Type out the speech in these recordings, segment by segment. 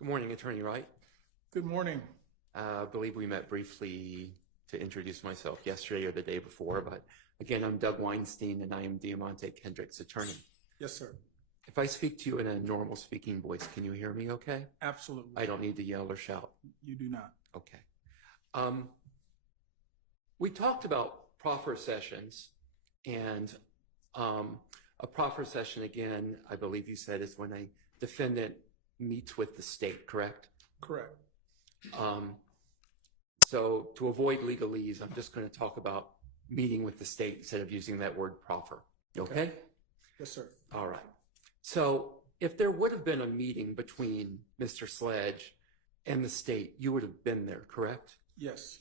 Good morning, Attorney Wright. Good morning. I believe we met briefly to introduce myself yesterday or the day before, but again, I'm Doug Weinstein and I am Deamote Kendrick's attorney. Yes, sir. If I speak to you in a normal speaking voice, can you hear me okay? Absolutely. I don't need to yell or shout. You do not. Okay. We talked about proffer sessions, and a proffer session, again, I believe you said, is when a defendant meets with the state, correct? Correct. So to avoid legalese, I'm just going to talk about meeting with the state instead of using that word proffer. Okay? Yes, sir. All right. So if there would have been a meeting between Mr. Sledge and the state, you would have been there, correct? Yes.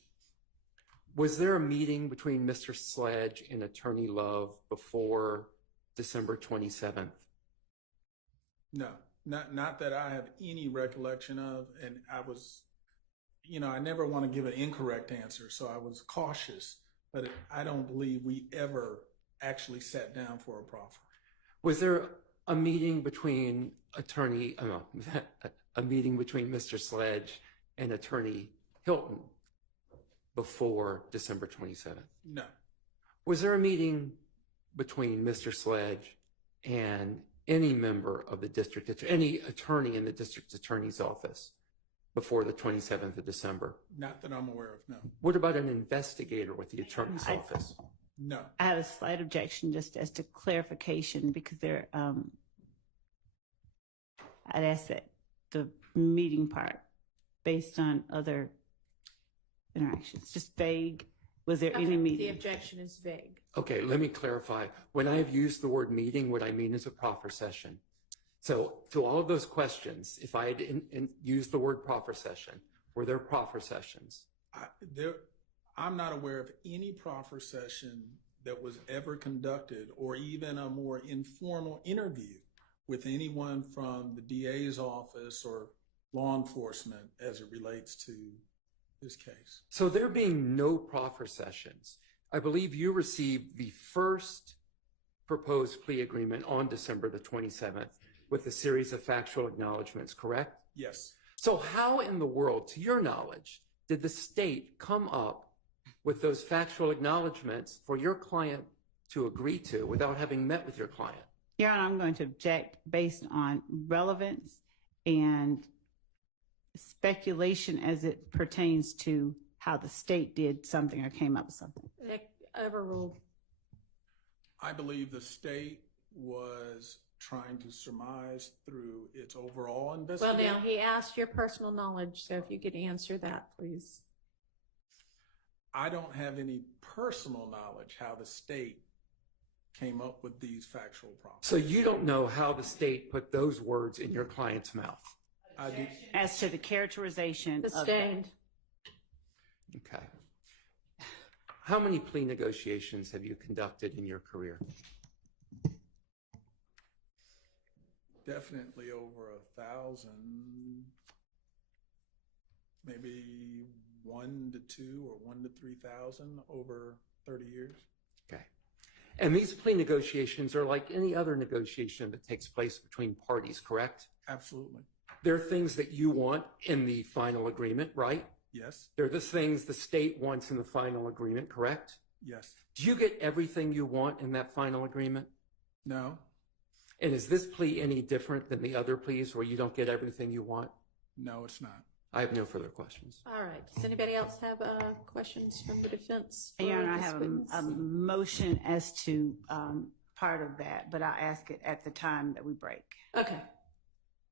Was there a meeting between Mr. Sledge and Attorney Love before December 27th? No, not that I have any recollection of. And I was, I never want to give an incorrect answer, so I was cautious. But I don't believe we ever actually sat down for a proffer. Was there a meeting between a meeting between Mr. Sledge and Attorney Hilton before December 27th? No. Was there a meeting between Mr. Sledge and any member of the district, any attorney in the district attorney's office before the 27th of December? Not that I'm aware of, no. What about an investigator with the attorney's office? No. I have a slight objection just as to clarification because I'd ask that the meeting part based on other interactions, just vague. Was there any meeting? The objection is vague. Okay, let me clarify. When I have used the word meeting, what I mean is a proffer session. So to all of those questions, if I had used the word proffer session, were there proffer sessions? I'm not aware of any proffer session that was ever conducted or even a more informal interview with anyone from the DA's office or law enforcement as it relates to this case. So there being no proffer sessions, I believe you received the first proposed plea agreement on December the 27th with a series of factual acknowledgments, correct? Yes. So how in the world, to your knowledge, did the state come up with those factual acknowledgments for your client to agree to without having met with your client? Your Honor, I'm going to object based on relevance and speculation as it pertains to how the state did something or came up with something. Overruled. I believe the state was trying to surmise through its overall Well, investigation. now, he asked your personal knowledge, so if you could answer that, please. I don't have any personal knowledge how the state came up with these factual problems. So you don't know how the state put those words in your client's mouth? I do. As to the characterization of that. Sustained. Okay. How many plea negotiations have you conducted in your career? Definitely over 1,000, maybe 1 to 2 or 1 to 3,000 over 30 years. Okay. And these plea negotiations are like any other negotiation that takes place between parties, correct? Absolutely. There are things that you want in the final agreement, right? Yes. They're the things the state wants in the final agreement, correct? Yes. Do you get everything you want in that final agreement? No. And is this plea any different than the other pleas where you don't get everything you want? No, it's not. I have no further questions. All right. Does anybody else have questions from the defense? Your Honor, I this have witness? a motion as to part of that, but I'll ask it at the time that we break. Okay.